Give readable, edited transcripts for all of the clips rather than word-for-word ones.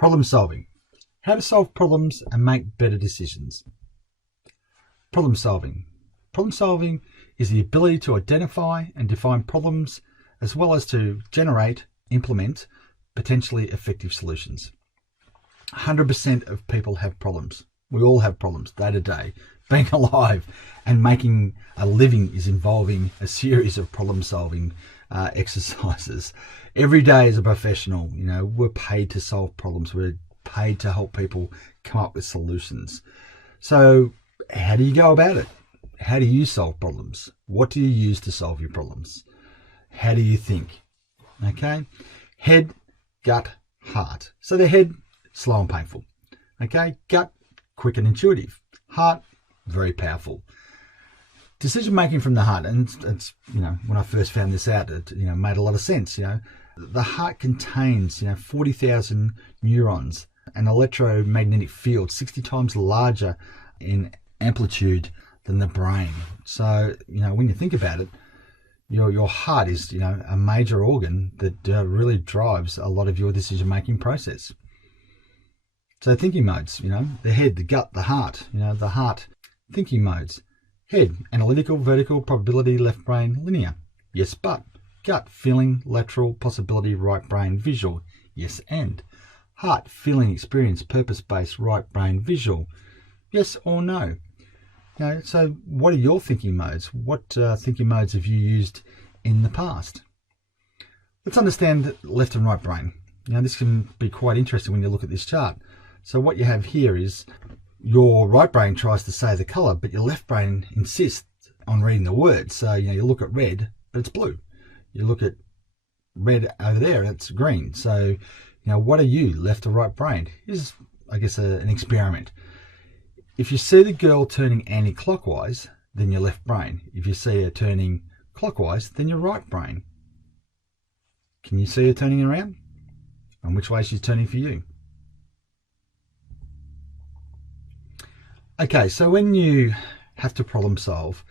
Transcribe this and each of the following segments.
Problem solving. How to solve problems and make better decisions. Problem solving. Problem solving is the ability to identify and define problems as well as to generate, implement potentially effective solutions. 100% of people have problems. We all have problems day to day. Being alive and making a living is involving a series of problem solving exercises. Every day as a professional, we're paid to solve problems. We're paid to help people come up with solutions. So how do you go about it? How do you solve problems? What do you use to solve your problems? How do you think? Okay. Head, gut, heart. So the head, slow and painful. Okay. Gut, quick and intuitive. Heart, very powerful. Decision making from the heart, and it's when I first found this out, it made a lot of sense. The heart contains 40,000 neurons, an electromagnetic field 60 times larger in amplitude than the brain. So when you think about it, your heart is a major organ that really drives a lot of your decision making process. So thinking modes, the head, the gut, the heart, the heart. Thinking modes. Head, analytical, vertical, probability, left brain, linear. Yes, but. Gut, feeling, lateral, possibility, right brain, visual. Yes, and. Heart, feeling, experience, purpose-based, right brain, visual. Yes or no. So what are your thinking modes? What thinking modes have you used in the past? Let's understand left and right brain. This can be quite interesting when you look at this chart. So what you have here is your right brain tries to say the color, but your left brain insists on reading the words. So, you look at red, but it's blue. You look at red over there, it's green. So, what are you, left or right brain? Here's, I guess, an experiment. If you see the girl turning anti-clockwise, then your left brain. If you see her turning clockwise, then your right brain. Can you see her turning around? And which way she's turning for you? Okay, so when you have to problem solve,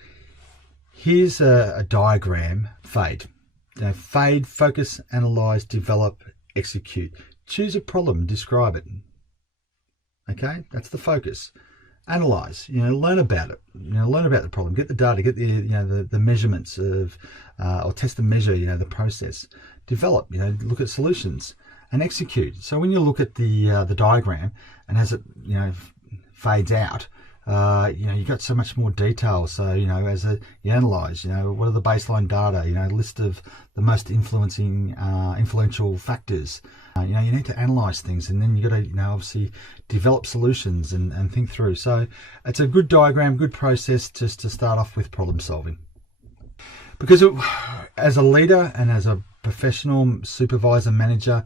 here's a diagram, FADE. FADE, focus, analyze, develop, execute. Choose a problem, describe it. Okay, that's the focus. Analyze, learn about it. Learn about the problem, get the data, get the measurements of, or test and measure, the process. Develop, look at solutions, and execute. So when you look at the diagram, and as it fades out, you got so much more detail. So as you analyze, what are the baseline data, list of the most influential factors. You need to analyze things, and then you got to obviously develop solutions and think through. So it's a good diagram, good process just to start off with problem solving. Because as a leader and as a professional supervisor, manager,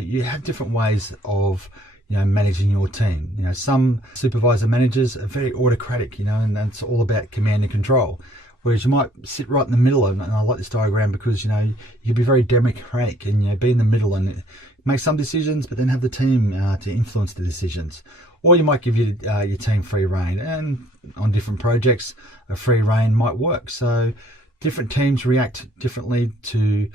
you have different ways of managing your team. Some supervisor managers are very autocratic, and that's all about command and control. Whereas you might sit right in the middle, and I like this diagram because you can be very democratic and be in the middle and make some decisions, but then have the team to influence the decisions. Or you might give your team free rein, and on different projects, a free rein might work. So different teams react differently to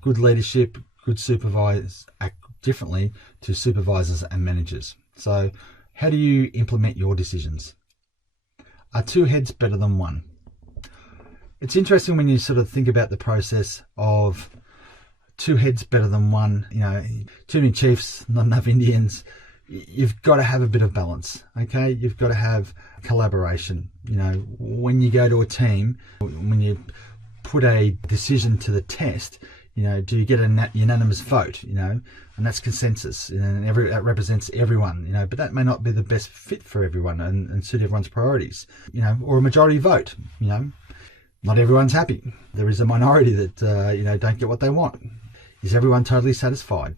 good leadership, good supervisors act differently to supervisors and managers. So how do you implement your decisions? Are two heads better than one? It's interesting when you sort of think about the process of two heads better than one. Too many chiefs, not enough Indians. You've got to have a bit of balance. Okay, you've got to have collaboration. When you go to a team, when you put a decision to the test, do you get a unanimous vote? And that's consensus, and that represents everyone. But that may not be the best fit for everyone and suit everyone's priorities. Or a majority vote. Not everyone's happy. There is a minority that don't get what they want. Is everyone totally satisfied?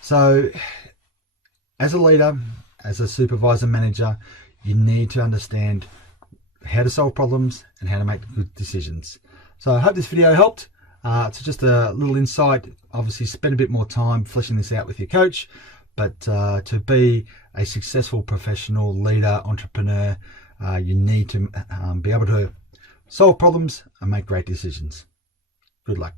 So, as a leader, as a supervisor, manager, you need to understand how to solve problems and how to make good decisions. So I hope this video helped. It's just a little insight. Obviously spend a bit more time fleshing this out with your coach, but to be a successful professional leader, entrepreneur, you need to be able to solve problems and make great decisions. Good luck.